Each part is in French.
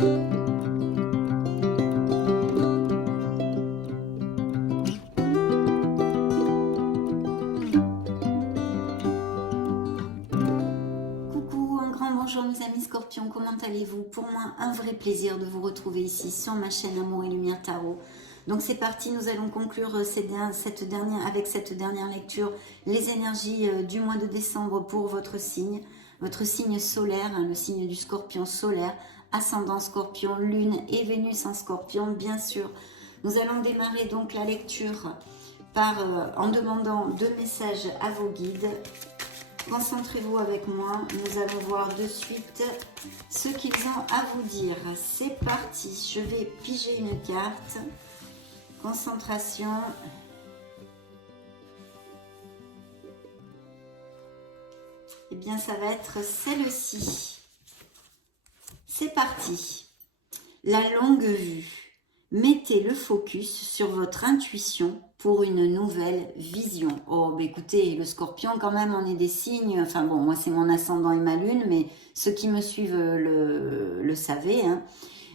Bonjour mes amis Scorpions, comment allez-vous? Pour moi, un vrai plaisir de vous retrouver ici sur ma chaîne Amour et Lumière Tarot. Donc c'est parti, nous allons conclure avec cette dernière lecture, les énergies du mois de décembre pour votre signe solaire, le signe du Scorpion solaire, ascendant Scorpion, Lune et Vénus en Scorpion, bien sûr. Nous allons démarrer donc la lecture en demandant 2 messages à vos guides. Concentrez-vous avec moi, nous allons voir de suite ce qu'ils ont à vous dire. C'est parti, je vais piger une carte. Concentration. Eh bien, ça va être celle-ci. C'est parti. La longue vue. Mettez le focus sur votre intuition pour une nouvelle vision. Oh, bah écoutez, le Scorpion, quand même, on est des signes. Enfin bon, moi, c'est mon ascendant et ma lune, mais ceux qui me suivent le savaient. Hein.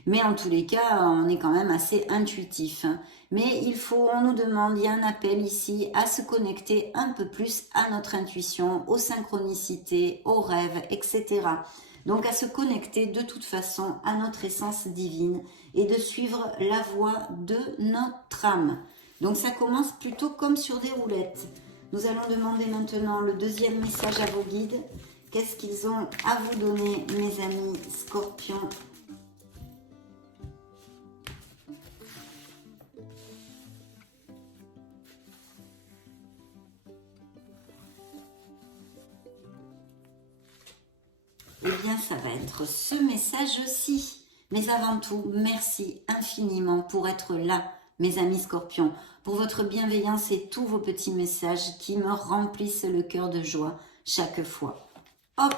Mais en tous les cas, on est quand même assez intuitif. Hein. Mais on nous demande, il y a un appel ici à se connecter un peu plus à notre intuition, aux synchronicités, aux rêves, etc. Donc à se connecter de toute façon à notre essence divine et de suivre la voie de notre âme. Donc ça commence plutôt comme sur des roulettes. Nous allons demander maintenant le 2e message à vos guides. Qu'est-ce qu'ils ont à vous donner, mes amis Scorpions ? Eh bien, ça va être ce message-ci. Mais avant tout, merci infiniment pour être là, mes amis Scorpions, pour votre bienveillance et tous vos petits messages qui me remplissent le cœur de joie chaque fois. Hop,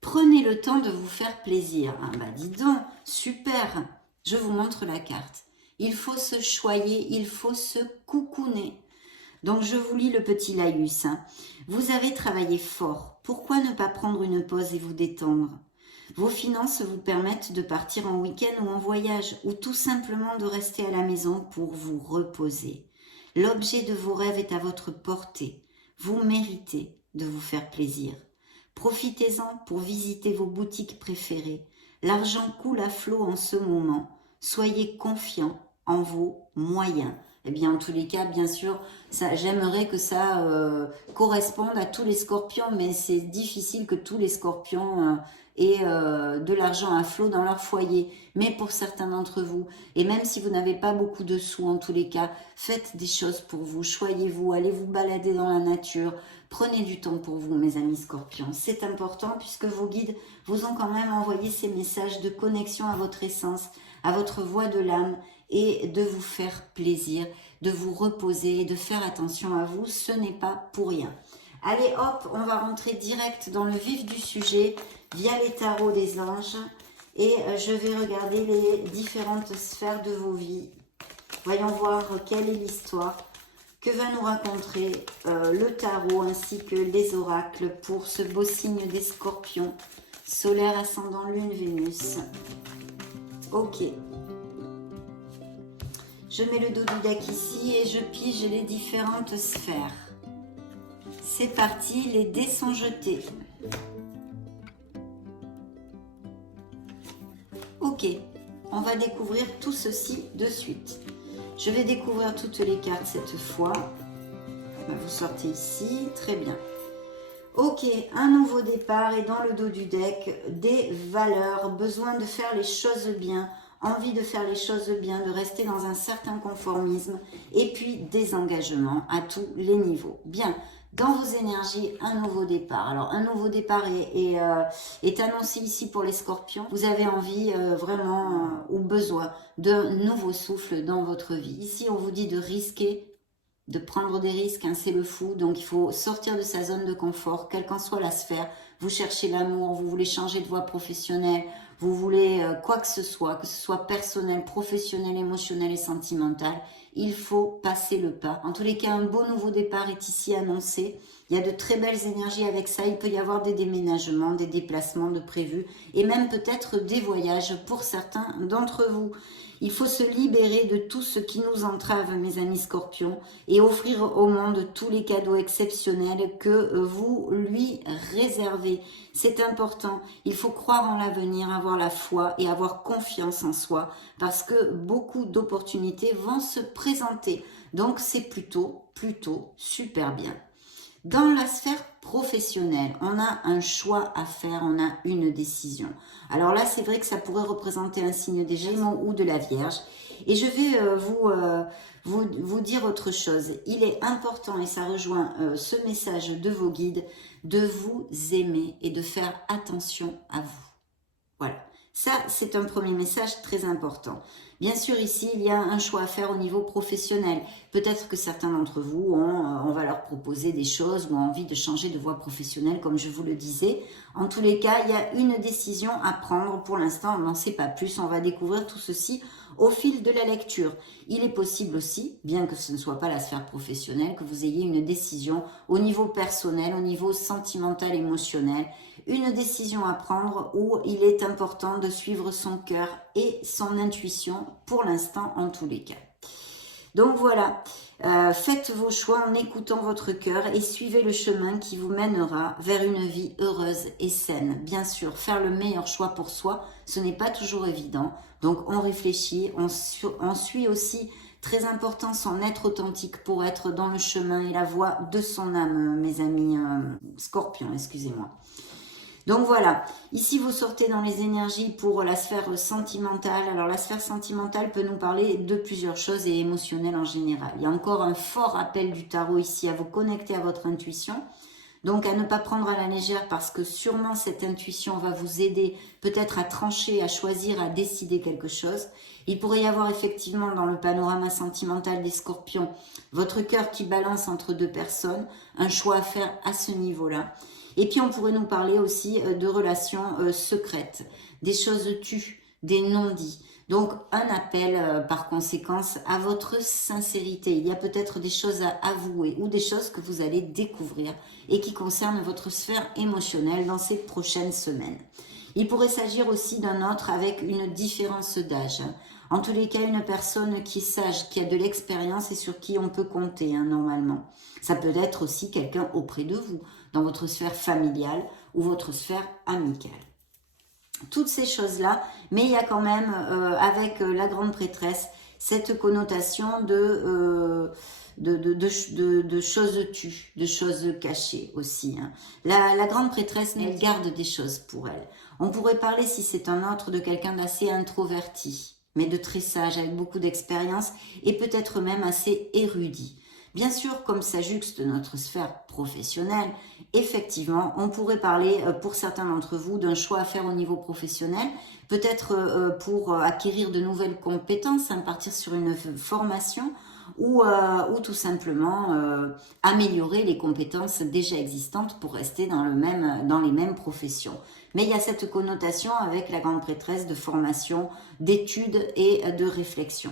prenez le temps de vous faire plaisir. Ah bah dis donc, super. Je vous montre la carte. Il faut se choyer, il faut se coucouner. Donc je vous lis le petit laïus. Hein. Vous avez travaillé fort. Pourquoi ne pas prendre une pause et vous détendre? Vos finances vous permettent de partir en week-end ou en voyage, ou tout simplement de rester à la maison pour vous reposer. L'objet de vos rêves est à votre portée. Vous méritez de vous faire plaisir. Profitez-en pour visiter vos boutiques préférées. L'argent coule à flot en ce moment. Soyez confiants en vos moyens. Eh bien, en tous les cas, bien sûr, j'aimerais que ça corresponde à tous les Scorpions, mais c'est difficile que tous les Scorpions aient de l'argent à flot dans leur foyer. Mais pour certains d'entre vous, et même si vous n'avez pas beaucoup de sous, en tous les cas, faites des choses pour vous, choyez-vous, allez vous balader dans la nature, prenez du temps pour vous, mes amis Scorpions. C'est important puisque vos guides vous ont quand même envoyé ces messages de connexion à votre essence, à votre voix de l'âme, et de vous faire plaisir, de vous reposer et de faire attention à vous, ce n'est pas pour rien. Allez hop, on va rentrer direct dans le vif du sujet via les tarots des anges et je vais regarder les différentes sphères de vos vies. Voyons voir quelle est l'histoire que va nous raconter le tarot ainsi que les oracles pour ce beau signe des Scorpions, solaire, ascendant, lune, Vénus. Ok. Je mets le dos du deck ici et je pige les différentes sphères. C'est parti, les dés sont jetés. Ok, on va découvrir tout ceci de suite. Je vais découvrir toutes les cartes cette fois. Vous sortez ici, très bien. Ok, un nouveau départ et dans le dos du deck, des valeurs, besoin de faire les choses bien, envie de faire les choses bien, de rester dans un certain conformisme et puis des engagements à tous les niveaux. Bien, dans vos énergies, un nouveau départ. Alors, un nouveau départ est annoncé ici pour les Scorpions. Vous avez envie vraiment ou besoin d'un nouveau souffle dans votre vie. Ici, on vous dit de risquer, de prendre des risques, hein, c'est le fou. Donc, il faut sortir de sa zone de confort, quelle qu'en soit la sphère. Vous cherchez l'amour, vous voulez changer de voie professionnelle, vous voulez quoi que ce soit personnel, professionnel, émotionnel et sentimental, il faut passer le pas. En tous les cas, un beau nouveau départ est ici annoncé. Il Il y a de très belles énergies avec ça. Il peut y avoir des déménagements, des déplacements de prévus et même peut-être des voyages pour certains d'entre vous. Il faut se libérer de tout ce qui nous entrave, mes amis scorpions, et offrir au monde tous les cadeaux exceptionnels que vous lui réservez. C'est important. Il faut croire en l'avenir, avoir la foi et avoir confiance en soi, parce que beaucoup d'opportunités vont se présenter. Donc c'est plutôt super bien. Dans la sphère professionnelle, on a un choix à faire, on a une décision. Alors là, c'est vrai que ça pourrait représenter un signe des Gémeaux ou de la Vierge. Et je vais vous dire autre chose. Il est important, et ça rejoint ce message de vos guides, de vous aimer et de faire attention à vous. Voilà. Ça, c'est un premier message très important. Bien sûr, ici, il y a un choix à faire au niveau professionnel. Peut-être que certains d'entre vous, on va leur proposer des choses ou ont envie de changer de voie professionnelle, comme je vous le disais. En tous les cas, il y a une décision à prendre. Pour l'instant, on n'en sait pas plus. On va découvrir tout ceci au fil de la lecture. Il est possible aussi, bien que ce ne soit pas la sphère professionnelle, que vous ayez une décision au niveau personnel, au niveau sentimental, émotionnel, une décision à prendre où il est important de suivre son cœur et son intuition, pour l'instant en tous les cas. Donc voilà, faites vos choix en écoutant votre cœur et suivez le chemin qui vous mènera vers une vie heureuse et saine. Bien sûr, faire le meilleur choix pour soi, ce n'est pas toujours évident. Donc on réfléchit, on suit aussi, très important, son être authentique pour être dans le chemin et la voie de son âme, mes amis scorpions, excusez-moi. Donc voilà, ici vous sortez dans les énergies pour la sphère sentimentale. Alors la sphère sentimentale peut nous parler de plusieurs choses et émotionnelles en général. Il y a encore un fort appel du tarot ici à vous connecter à votre intuition. Donc à ne pas prendre à la légère parce que sûrement cette intuition va vous aider peut-être à trancher, à choisir, à décider quelque chose. Il pourrait y avoir effectivement dans le panorama sentimental des scorpions votre cœur qui balance entre deux personnes, un choix à faire à ce niveau-là. Et puis on pourrait nous parler aussi de relations secrètes, des choses tues, des non-dits. Donc un appel par conséquence à votre sincérité. Il y a peut-être des choses à avouer ou des choses que vous allez découvrir et qui concernent votre sphère émotionnelle dans ces prochaines semaines. Il pourrait s'agir aussi d'un autre avec une différence d'âge. En tous les cas, une personne qui est sage, qui a de l'expérience et sur qui on peut compter normalement. Ça peut être aussi quelqu'un auprès de vous, dans votre sphère familiale ou votre sphère amicale. Toutes ces choses-là, mais il y a quand même, avec la grande prêtresse, cette connotation de choses tues, de choses cachées aussi. Hein. La grande prêtresse, elle garde des choses pour elle. On pourrait parler, si c'est un autre, de quelqu'un d'assez introverti, mais de très sage, avec beaucoup d'expérience et peut-être même assez érudit. Bien sûr, comme ça juxte notre sphère professionnelle, effectivement, on pourrait parler pour certains d'entre vous d'un choix à faire au niveau professionnel, peut-être pour acquérir de nouvelles compétences, partir sur une formation ou tout simplement améliorer les compétences déjà existantes pour rester dans les mêmes professions. Mais il y a cette connotation avec la grande prêtresse de formation, d'études et de réflexion.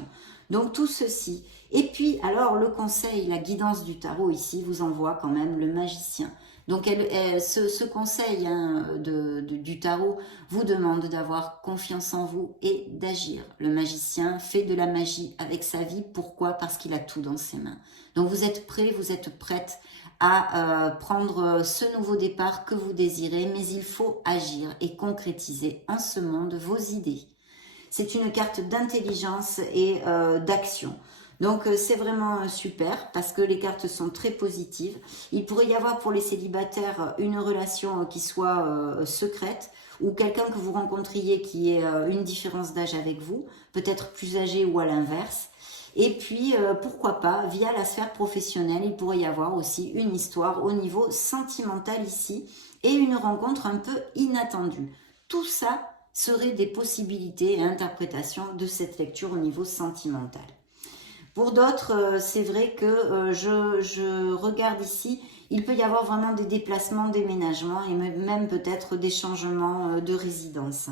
Donc tout ceci. Et puis, alors, le conseil, la guidance du tarot ici vous envoie quand même le magicien. Donc, ce conseil du tarot vous demande d'avoir confiance en vous et d'agir. Le magicien fait de la magie avec sa vie. Pourquoi? Parce qu'il a tout dans ses mains. Donc, vous êtes prêts, vous êtes prête à prendre ce nouveau départ que vous désirez, mais il faut agir et concrétiser en ce monde vos idées. C'est une carte d'intelligence et d'action. Donc c'est vraiment super parce que les cartes sont très positives. Il pourrait y avoir pour les célibataires une relation qui soit secrète ou quelqu'un que vous rencontriez qui ait une différence d'âge avec vous, peut-être plus âgé ou à l'inverse. Et puis, pourquoi pas, via la sphère professionnelle, il pourrait y avoir aussi une histoire au niveau sentimental ici et une rencontre un peu inattendue. Tout ça seraient des possibilités et interprétations de cette lecture au niveau sentimental. Pour d'autres, c'est vrai que je regarde ici, il peut y avoir vraiment des déplacements, déménagements et même peut-être des changements de résidence.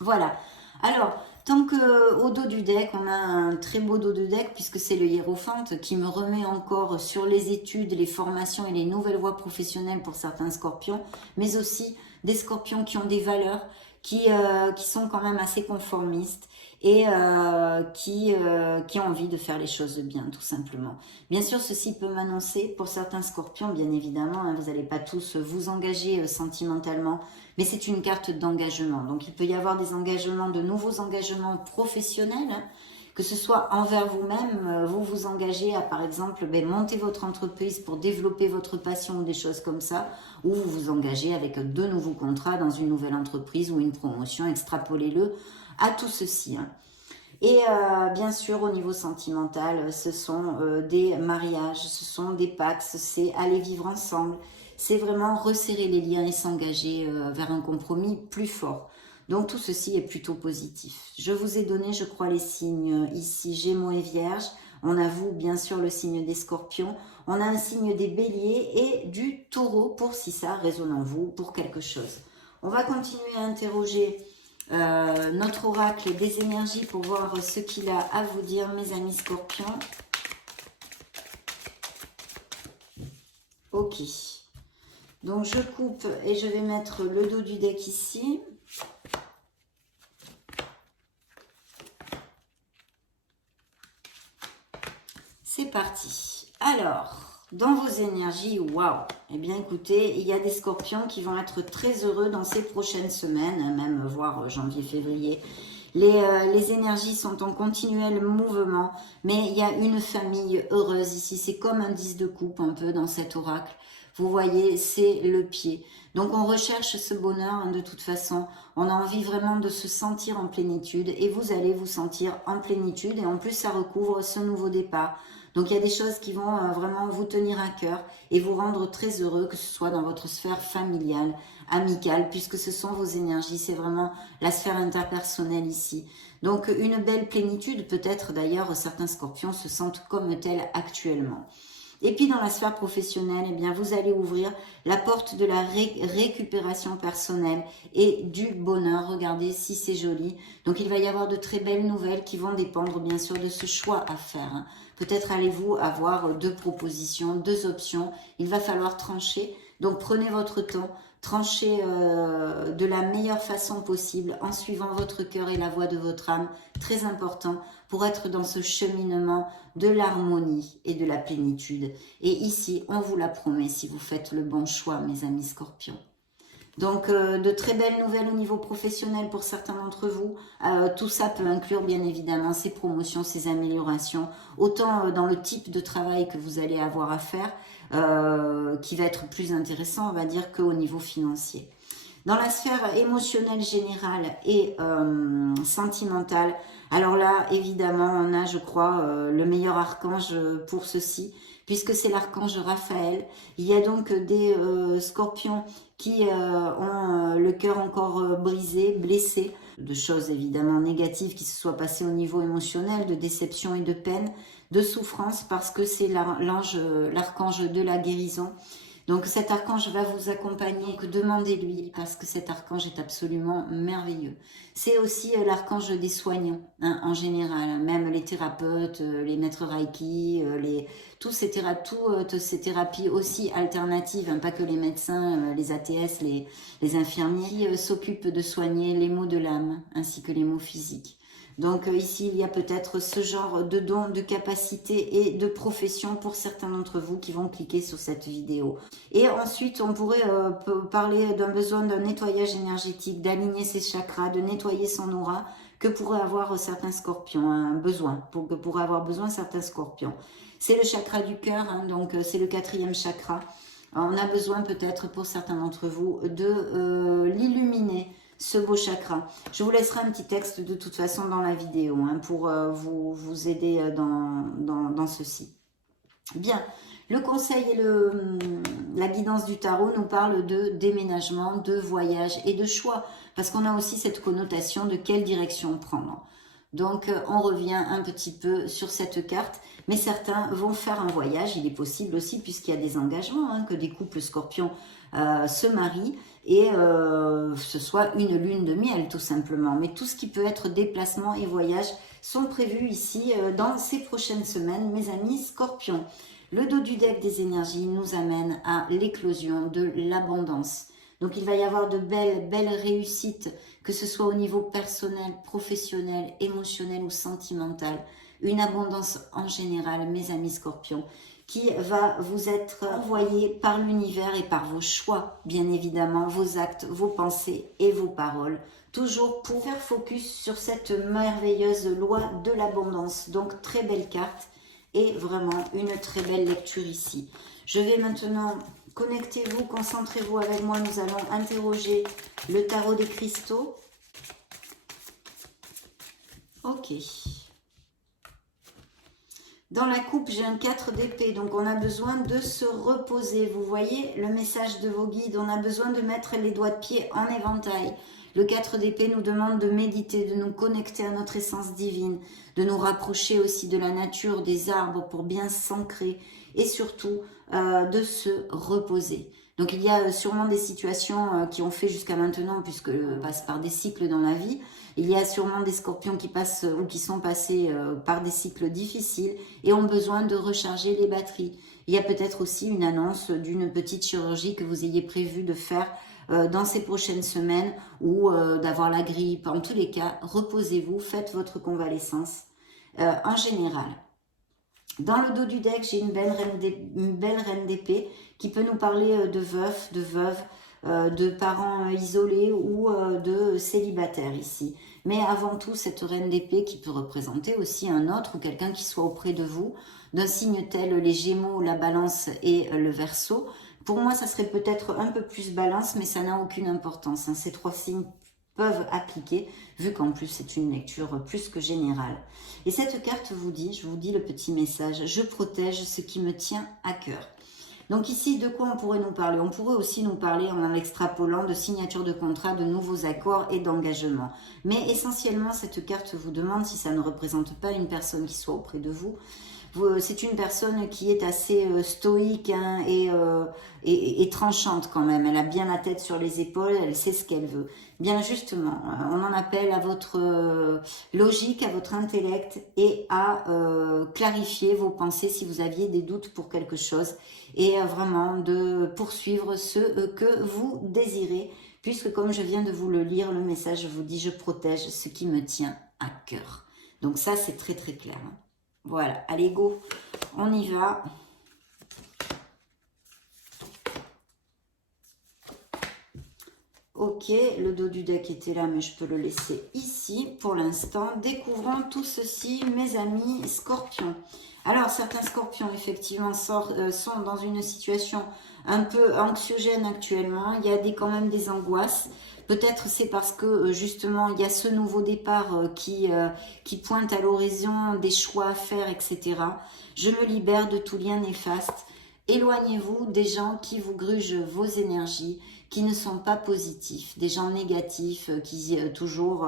Voilà. Alors, Tant qu'au dos du deck, on a un très beau dos de deck puisque c'est le hiérophante qui me remet encore sur les études, les formations et les nouvelles voies professionnelles pour certains scorpions, mais aussi des scorpions qui ont des valeurs, qui sont quand même assez conformistes et qui ont envie de faire les choses bien, tout simplement. Bien sûr, ceci peut m'annoncer, pour certains scorpions, bien évidemment, hein, vous n'allez pas tous vous engager sentimentalement, mais c'est une carte d'engagement. Donc, il peut y avoir des engagements, de nouveaux engagements professionnels, hein, que ce soit envers vous-même, vous vous engagez à, par exemple, monter votre entreprise pour développer votre passion ou des choses comme ça, ou vous vous engagez avec de nouveaux contrats dans une nouvelle entreprise ou une promotion, extrapolez-le à tout ceci. Hein. Et bien sûr, au niveau sentimental, ce sont des mariages, ce sont des pactes, c'est aller vivre ensemble, c'est vraiment resserrer les liens et s'engager vers un compromis plus fort. Donc tout ceci est plutôt positif. Je vous ai donné, je crois, les signes ici, Gémeaux et Vierge. On a vous, bien sûr, le signe des Scorpions. On a un signe des Béliers et du Taureau pour si ça résonne en vous pour quelque chose. On va continuer à interroger notre oracle des énergies pour voir ce qu'il a à vous dire, mes amis Scorpions. Ok. Donc je coupe et je vais mettre le dos du deck ici. C'est parti. Alors, dans vos énergies, waouh. Eh bien, écoutez, il y a des scorpions qui vont être très heureux dans ces prochaines semaines, même voire janvier-février. Les énergies sont en continuel mouvement, mais il y a une famille heureuse ici. C'est comme un 10 de coupe un peu dans cet oracle. Vous voyez, c'est le pied. Donc on recherche ce bonheur hein, de toute façon. On a envie vraiment de se sentir en plénitude et vous allez vous sentir en plénitude. Et en plus, ça recouvre ce nouveau départ. Donc il y a des choses qui vont vraiment vous tenir à cœur et vous rendre très heureux, que ce soit dans votre sphère familiale, amicale, puisque ce sont vos énergies. C'est vraiment la sphère interpersonnelle ici. Donc une belle plénitude, peut-être d'ailleurs certains scorpions se sentent comme tels actuellement. Et puis dans la sphère professionnelle, eh bien, vous allez ouvrir la porte de la récupération personnelle et du bonheur. Regardez si c'est joli. Donc il va y avoir de très belles nouvelles qui vont dépendre bien sûr de ce choix à faire. Hein. Peut-être allez-vous avoir deux propositions, deux options. Il va falloir trancher. Donc prenez votre temps. Tranchez de la meilleure façon possible en suivant votre cœur et la voix de votre âme. Très important pour être dans ce cheminement de l'harmonie et de la plénitude. Et ici, on vous la promet si vous faites le bon choix, mes amis Scorpions. Donc, de très belles nouvelles au niveau professionnel pour certains d'entre vous. Tout ça peut inclure, bien évidemment, ces promotions, ces améliorations, autant dans le type de travail que vous allez avoir à faire, qui va être plus intéressant, on va dire, qu'au niveau financier. Dans la sphère émotionnelle générale et sentimentale, alors là, évidemment, on a, je crois, le meilleur archange pour ceci, puisque c'est l'archange Raphaël. Il y a donc des scorpions qui ont le cœur encore brisé, blessé, de choses évidemment négatives qui se soient passées au niveau émotionnel, de déception et de peine, de souffrance, parce que c'est l'archange de la guérison. Donc cet archange va vous accompagner, que demandez-lui, parce que cet archange est absolument merveilleux. C'est aussi l'archange des soignants, hein, en général, même les thérapeutes, les maîtres Reiki, toutes ces thérapies aussi alternatives, hein, pas que les médecins, les ATS, les infirmiers, qui s'occupent de soigner les maux de l'âme, ainsi que les maux physiques. Donc ici, il y a peut-être ce genre de don, de capacité et de profession pour certains d'entre vous qui vont cliquer sur cette vidéo. Et ensuite, on pourrait parler d'un besoin d'un nettoyage énergétique, d'aligner ses chakras, de nettoyer son aura, que pourraient avoir certains scorpions, hein, que pourraient avoir besoin certains scorpions. C'est le chakra du cœur, hein, donc c'est le 4e chakra. On a besoin peut-être pour certains d'entre vous de l'illuminer, ce beau chakra. Je vous laisserai un petit texte de toute façon dans la vidéo hein, pour vous aider dans ceci. Bien, le conseil et la guidance du tarot nous parle de déménagement, de voyage et de choix, parce qu'on a aussi cette connotation de quelle direction prendre. Donc, on revient un petit peu sur cette carte. Mais certains vont faire un voyage. Il est possible aussi, puisqu'il y a des engagements, hein, que des couples scorpions se marient et ce soit une lune de miel, tout simplement. Mais tout ce qui peut être déplacement et voyage sont prévus ici dans ces prochaines semaines, mes amis scorpions. Le dos du deck des énergies nous amène à l'éclosion de l'abondance. Donc, il va y avoir de belles réussites, que ce soit au niveau personnel, professionnel, émotionnel ou sentimental. Une abondance en général, mes amis scorpions, qui va vous être envoyée par l'univers et par vos choix, bien évidemment, vos actes, vos pensées et vos paroles. Toujours pour faire focus sur cette merveilleuse loi de l'abondance. Donc, très belle carte et vraiment une très belle lecture ici. Je vais maintenant... Connectez-vous, concentrez-vous avec moi, nous allons interroger le tarot des cristaux. Ok. Dans la coupe, j'ai un 4 d'épée, donc on a besoin de se reposer. Vous voyez le message de vos guides, on a besoin de mettre les doigts de pied en éventail. Le 4 d'épée nous demande de méditer, de nous connecter à notre essence divine, de nous rapprocher aussi de la nature, des arbres pour bien s'ancrer et surtout de se reposer. Donc il y a sûrement des situations qui ont fait jusqu'à maintenant, puisque passe par des cycles dans la vie. Il y a sûrement des scorpions qui passent ou qui sont passés par des cycles difficiles et ont besoin de recharger les batteries. Il y a peut-être aussi une annonce d'une petite chirurgie que vous ayez prévu de faire dans ces prochaines semaines ou d'avoir la grippe. En tous les cas, reposez-vous, faites votre convalescence en général. Dans le dos du deck, j'ai une belle reine d'épée qui peut nous parler de veufs, de veuves, de parents isolés ou de célibataires ici. Mais avant tout, cette reine d'épée qui peut représenter aussi un autre ou quelqu'un qui soit auprès de vous, d'un signe tel les Gémeaux, la Balance et le Verseau. Pour moi, ça serait peut-être un peu plus Balance, mais ça n'a aucune importance, hein. Ces trois signes peuvent appliquer, vu qu'en plus c'est une lecture plus que générale. Et cette carte vous dit, je vous dis le petit message, je protège ce qui me tient à cœur. Donc ici, de quoi on pourrait nous parler? On pourrait aussi nous parler, en l'extrapolant, de signature de contrat, de nouveaux accords et d'engagement. Mais essentiellement, cette carte vous demande, si ça ne représente pas une personne qui soit auprès de vous, c'est une personne qui est assez stoïque, hein, et tranchante quand même. Elle a bien la tête sur les épaules, elle sait ce qu'elle veut. Bien justement, on en appelle à votre logique, à votre intellect et à clarifier vos pensées si vous aviez des doutes pour quelque chose et vraiment de poursuivre ce que vous désirez, puisque comme je viens de vous le lire, le message vous dit « Je protège ce qui me tient à cœur ». Donc ça, c'est très très clair. Voilà, allez go, on y va. Ok, le dos du deck était là, mais je peux le laisser ici pour l'instant. Découvrons tout ceci, mes amis scorpions. Alors, certains scorpions, effectivement, sont dans une situation un peu anxiogène actuellement. Il y a quand même des angoisses. Peut-être c'est parce que, justement, il y a ce nouveau départ qui pointe à l'horizon, des choix à faire, etc. Je me libère de tout lien néfaste. Éloignez-vous des gens qui vous grugent vos énergies, qui ne sont pas positifs, des gens négatifs qui toujours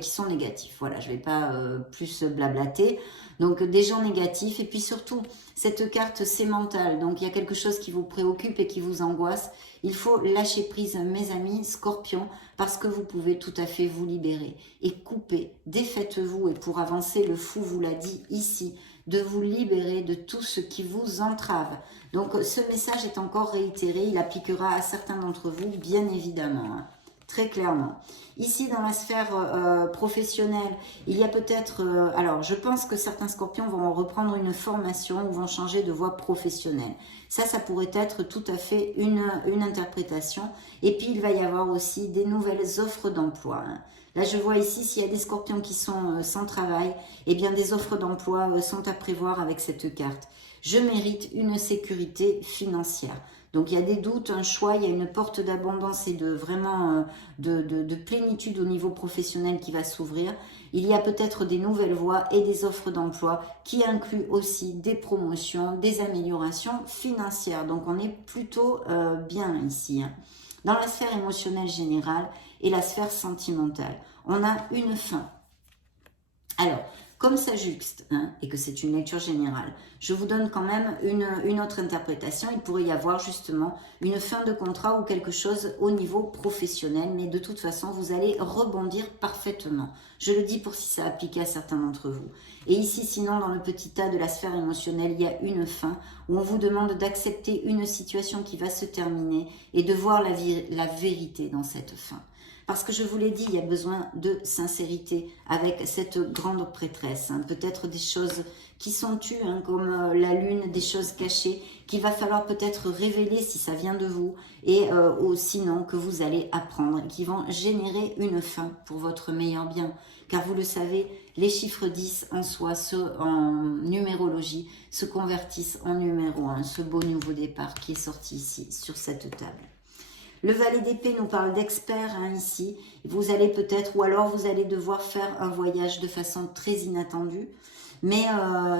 qui sont négatifs. Voilà, je ne vais pas plus blablater. Donc des gens négatifs et puis surtout cette carte c'est mental. Donc il y a quelque chose qui vous préoccupe et qui vous angoisse. Il faut lâcher prise, mes amis scorpions, parce que vous pouvez tout à fait vous libérer et couper. Défaites-vous et pour avancer, le fou vous l'a dit ici, de vous libérer de tout ce qui vous entrave. Donc ce message est encore réitéré, il appliquera à certains d'entre vous, bien évidemment, hein, très clairement. Ici, dans la sphère professionnelle, il y a peut-être... alors, je pense que certains scorpions vont reprendre une formation ou vont changer de voie professionnelle. Ça pourrait être tout à fait une interprétation. Et puis, il va y avoir aussi des nouvelles offres d'emploi, hein. Là, je vois ici, s'il y a des scorpions qui sont sans travail, eh bien, des offres d'emploi sont à prévoir avec cette carte. Je mérite une sécurité financière. Donc, il y a des doutes, un choix, il y a une porte d'abondance et de vraiment de plénitude au niveau professionnel qui va s'ouvrir. Il y a peut-être des nouvelles voies et des offres d'emploi qui incluent aussi des promotions, des améliorations financières. Donc, on est plutôt bien ici, hein. Dans la sphère émotionnelle générale et la sphère sentimentale, on a une fin. Alors, comme ça juxte, hein, et que c'est une lecture générale, je vous donne quand même une autre interprétation. Il pourrait y avoir justement une fin de contrat ou quelque chose au niveau professionnel, mais de toute façon, vous allez rebondir parfaitement. Je le dis pour si ça applique à certains d'entre vous. Et ici, sinon, dans le petit tas de la sphère émotionnelle, il y a une fin où on vous demande d'accepter une situation qui va se terminer et de voir la vérité dans cette fin. Parce que je vous l'ai dit, il y a besoin de sincérité avec cette grande prêtresse. Hein. Peut-être des choses qui sont tues, hein, comme la lune, des choses cachées, qu'il va falloir peut-être révéler si ça vient de vous, et sinon que vous allez apprendre, qui vont générer une fin pour votre meilleur bien. Car vous le savez, les chiffres 10 en soi, en numérologie, se convertissent en numéro 1, ce beau nouveau départ qui est sorti ici, sur cette table. Le valet d'épée nous parle d'experts hein, ici. Vous allez peut-être, ou alors vous allez devoir faire un voyage de façon très inattendue. Mais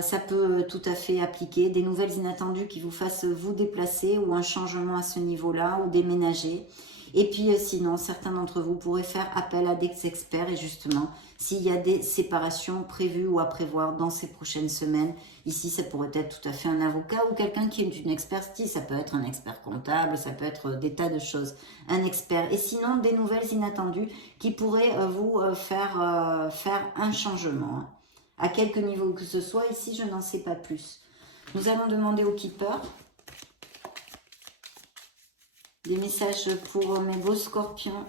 ça peut tout à fait appliquer des nouvelles inattendues qui vous fassent vous déplacer ou un changement à ce niveau-là ou déménager. Et puis sinon, certains d'entre vous pourraient faire appel à des experts et justement, s'il y a des séparations prévues ou à prévoir dans ces prochaines semaines, ici ça pourrait être tout à fait un avocat ou quelqu'un qui est une expertise, ça peut être un expert comptable, ça peut être des tas de choses, un expert. Et sinon, des nouvelles inattendues qui pourraient vous faire un changement. À quelque niveau que ce soit, ici je n'en sais pas plus. Nous allons demander au keeper des messages pour mes beaux scorpions.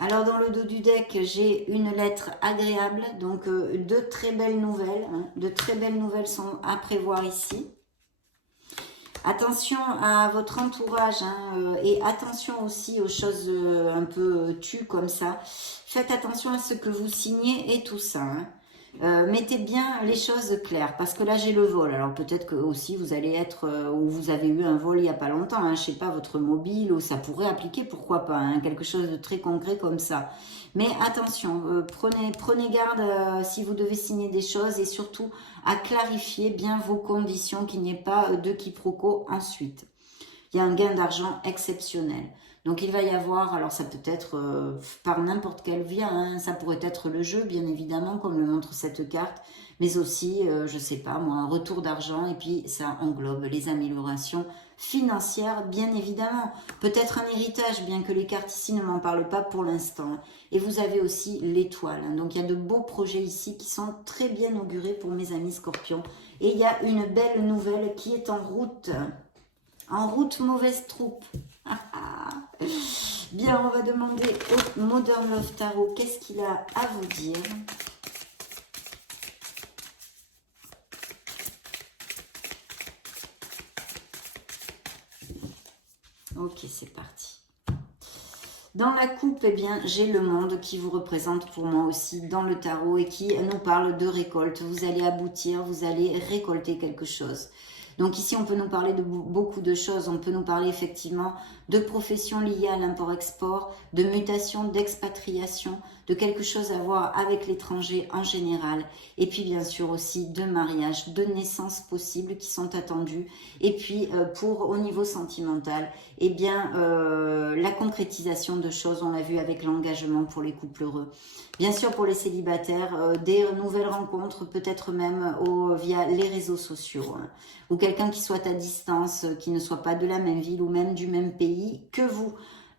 Alors dans le dos du deck, j'ai une lettre agréable, donc de très belles nouvelles. Hein, de très belles nouvelles sont à prévoir ici. Attention à votre entourage hein, et attention aussi aux choses un peu tues comme ça. Faites attention à ce que vous signez et tout ça. Hein. Mettez bien les choses claires parce que là j'ai le vol. Alors peut-être que aussi vous allez être ou vous avez eu un vol il n'y a pas longtemps. Hein, je sais pas, votre mobile ou ça pourrait appliquer, pourquoi pas. Hein, quelque chose de très concret comme ça. Mais attention, prenez garde si vous devez signer des choses et surtout à clarifier bien vos conditions, qu'il n'y ait pas de quiproquo ensuite. Il y a un gain d'argent exceptionnel. Donc il va y avoir, alors ça peut être par n'importe quel via, hein, ça pourrait être le jeu bien évidemment comme le montre cette carte, mais aussi, je sais pas moi, un retour d'argent et puis ça englobe les améliorations financières bien évidemment. Peut-être un héritage bien que les cartes ici ne m'en parlent pas pour l'instant. Et vous avez aussi l'étoile, hein, donc il y a de beaux projets ici qui sont très bien augurés pour mes amis scorpions. Et il y a une belle nouvelle qui est en route. En route, mauvaise troupe. Bien, on va demander au Modern Love Tarot qu'est-ce qu'il a à vous dire. Ok, c'est parti. Dans la coupe, eh bien, j'ai le monde qui vous représente pour moi aussi dans le tarot et qui nous parle de récolte. Vous allez aboutir, vous allez récolter quelque chose. Donc ici, on peut nous parler de beaucoup de choses. On peut nous parler effectivement de professions liées à l'import-export, de mutation, d'expatriation, de quelque chose à voir avec l'étranger en général. Et puis bien sûr aussi de mariage, de naissances possibles qui sont attendues. Et puis pour au niveau sentimental, eh bien la concrétisation de choses, on l'a vu avec l'engagement pour les couples heureux. Bien sûr pour les célibataires, des nouvelles rencontres, peut-être même via les réseaux sociaux. Hein, ou quelqu'un qui soit à distance, qui ne soit pas de la même ville ou même du même pays que vous.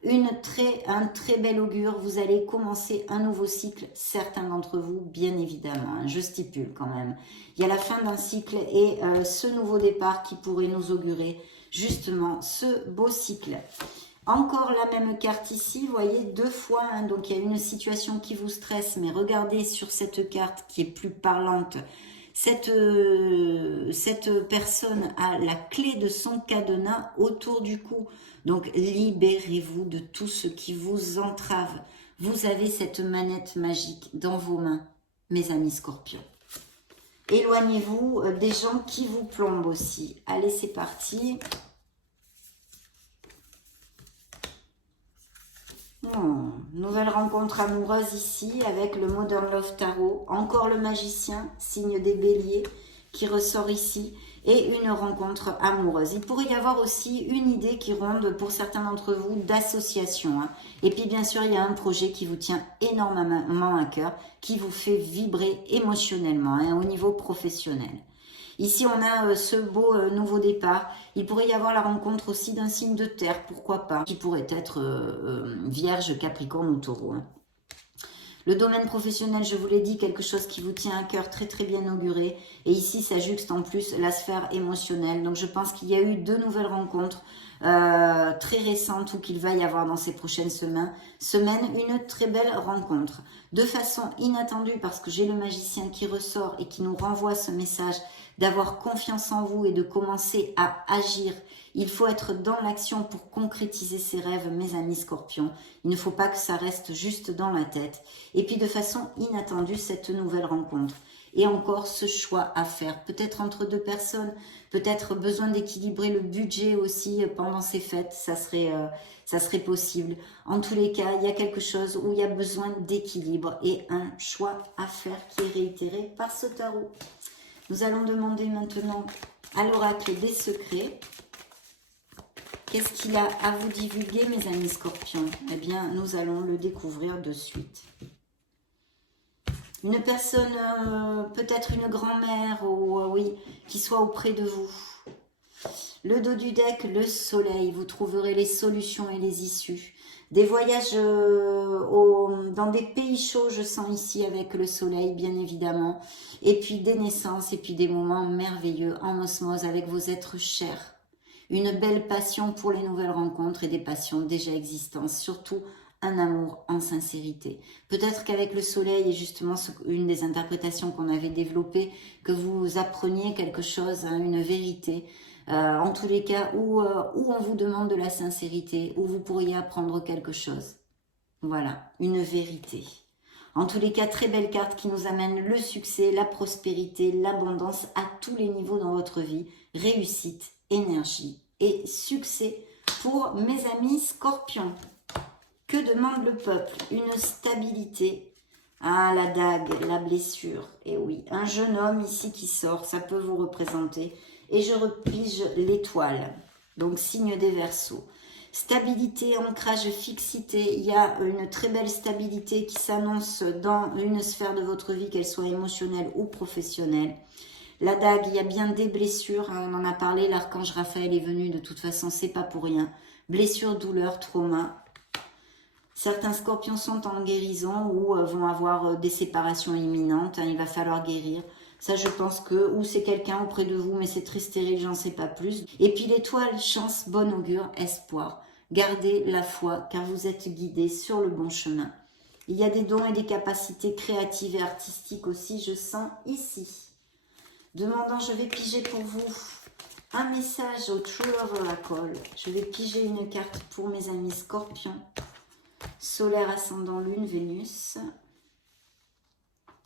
Un très bel augure, vous allez commencer un nouveau cycle, certains d'entre vous, bien évidemment, hein, je stipule quand même. Il y a la fin d'un cycle et ce nouveau départ qui pourrait nous augurer justement ce beau cycle. Encore la même carte ici, vous voyez, deux fois, hein, donc il y a une situation qui vous stresse, mais regardez sur cette carte qui est plus parlante. Cette personne a la clé de son cadenas autour du cou. Donc, libérez-vous de tout ce qui vous entrave. Vous avez cette manette magique dans vos mains, mes amis scorpions. Éloignez-vous des gens qui vous plombent aussi. Allez, c'est parti. Nouvelle rencontre amoureuse ici avec le Modern Love Tarot. Encore le magicien, signe des béliers, qui ressort ici. et une rencontre amoureuse. Il pourrait y avoir aussi une idée qui ronde pour certains d'entre vous d'association. Hein. Et puis bien sûr, il y a un projet qui vous tient énormément à cœur, qui vous fait vibrer émotionnellement hein, au niveau professionnel. Ici, on a ce beau nouveau départ. Il pourrait y avoir la rencontre aussi d'un signe de terre, pourquoi pas, qui pourrait être Vierge, Capricorne ou Taureau. Hein. Le domaine professionnel, je vous l'ai dit, quelque chose qui vous tient à cœur, très très bien auguré. Et ici, ça juxte en plus la sphère émotionnelle. Donc je pense qu'il y a eu 2 nouvelles rencontres très récentes ou qu'il va y avoir dans ces prochaines semaines une très belle rencontre. De façon inattendue, parce que j'ai le magicien qui ressort et qui nous renvoie ce message d'avoir confiance en vous et de commencer à agir. Il faut être dans l'action pour concrétiser ses rêves, mes amis scorpions. Il ne faut pas que ça reste juste dans la tête. Et puis de façon inattendue, cette nouvelle rencontre. Et encore ce choix à faire, peut-être entre 2 personnes, peut-être besoin d'équilibrer le budget aussi pendant ces fêtes, ça serait possible. En tous les cas, il y a quelque chose où il y a besoin d'équilibre et un choix à faire qui est réitéré par ce tarot. Nous allons demander maintenant à l'oracle des secrets. Qu'est-ce qu'il a à vous divulguer, mes amis scorpions? Eh bien, nous allons le découvrir de suite. Une personne, peut-être une grand-mère, ou oui, qui soit auprès de vous. Le dos du deck, le soleil, vous trouverez les solutions et les issues. Des voyages dans des pays chauds, je sens ici, avec le soleil, bien évidemment. Et puis des naissances, et puis des moments merveilleux en osmose avec vos êtres chers. Une belle passion pour les nouvelles rencontres et des passions déjà existantes, surtout un amour en sincérité. Peut-être qu'avec le soleil, et justement une des interprétations qu'on avait développées, que vous appreniez quelque chose, hein, une vérité, en tous les cas où on vous demande de la sincérité, où vous pourriez apprendre quelque chose. Voilà, une vérité. En tous les cas, très belle carte qui nous amène le succès, la prospérité, l'abondance à tous les niveaux dans votre vie, réussite, énergie et succès pour mes amis scorpions. Que demande le peuple? Une stabilité. Ah, la dague, la blessure. Et oui, un jeune homme ici qui sort, ça peut vous représenter. Et je repige l'étoile, donc signe des Verseaux. Stabilité, ancrage, fixité. Il y a une très belle stabilité qui s'annonce dans une sphère de votre vie, qu'elle soit émotionnelle ou professionnelle. La dague, il y a bien des blessures, hein, on en a parlé, l'archange Raphaël est venu, de toute façon, c'est pas pour rien. Blessures, douleurs, trauma. Certains scorpions sont en guérison ou vont avoir des séparations imminentes, hein, il va falloir guérir. Ça, je pense que, ou c'est quelqu'un auprès de vous, mais c'est très stérile, j'en sais pas plus. Et puis l'étoile, chance, bon augure, espoir. Gardez la foi, car vous êtes guidés sur le bon chemin. Il y a des dons et des capacités créatives et artistiques aussi, je sens ici. Demandant, je vais piger pour vous un message au True Love Oracle. Je vais piger une carte pour mes amis scorpions. Solaire, ascendant, lune, Vénus.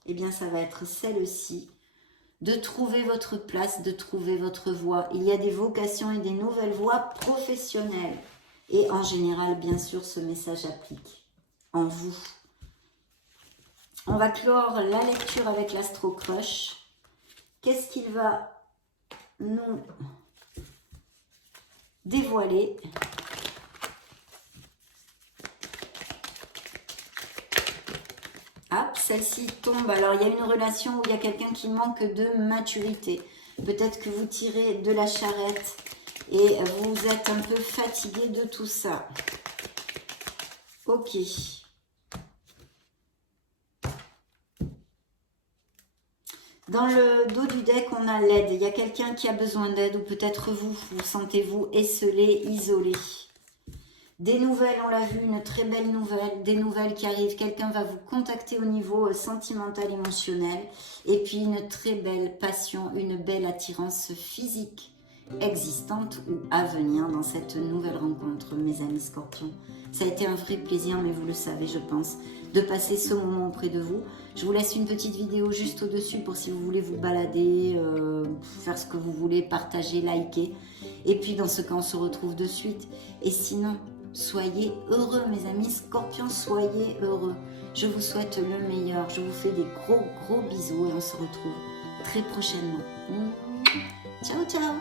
Eh bien, ça va être celle-ci. De trouver votre place, de trouver votre voie. Il y a des vocations et des nouvelles voies professionnelles. Et en général, bien sûr, ce message applique en vous. On va clore la lecture avec l'Astro Crush. Qu'est-ce qu'il va nous dévoiler? Hop, celle-ci tombe. Alors, il y a une relation où il y a quelqu'un qui manque de maturité. Peut-être que vous tirez de la charrette et vous êtes un peu fatigué de tout ça. Ok. Dans le dos du deck, on a l'aide. Il y a quelqu'un qui a besoin d'aide ou peut-être vous sentez-vous esselé, isolé. Des nouvelles, on l'a vu, une très belle nouvelle, des nouvelles qui arrivent. Quelqu'un va vous contacter au niveau sentimental, émotionnel. Et puis une très belle passion, une belle attirance physique existante ou à venir dans cette nouvelle rencontre, mes amis scorpions. Ça a été un vrai plaisir, mais vous le savez, je pense, de passer ce moment auprès de vous. Je vous laisse une petite vidéo juste au-dessus pour si vous voulez vous balader, faire ce que vous voulez, partager, liker. Et puis dans ce cas, on se retrouve de suite. Et sinon, soyez heureux, mes amis scorpions, soyez heureux. Je vous souhaite le meilleur. Je vous fais des gros bisous et on se retrouve très prochainement. Ciao, ciao.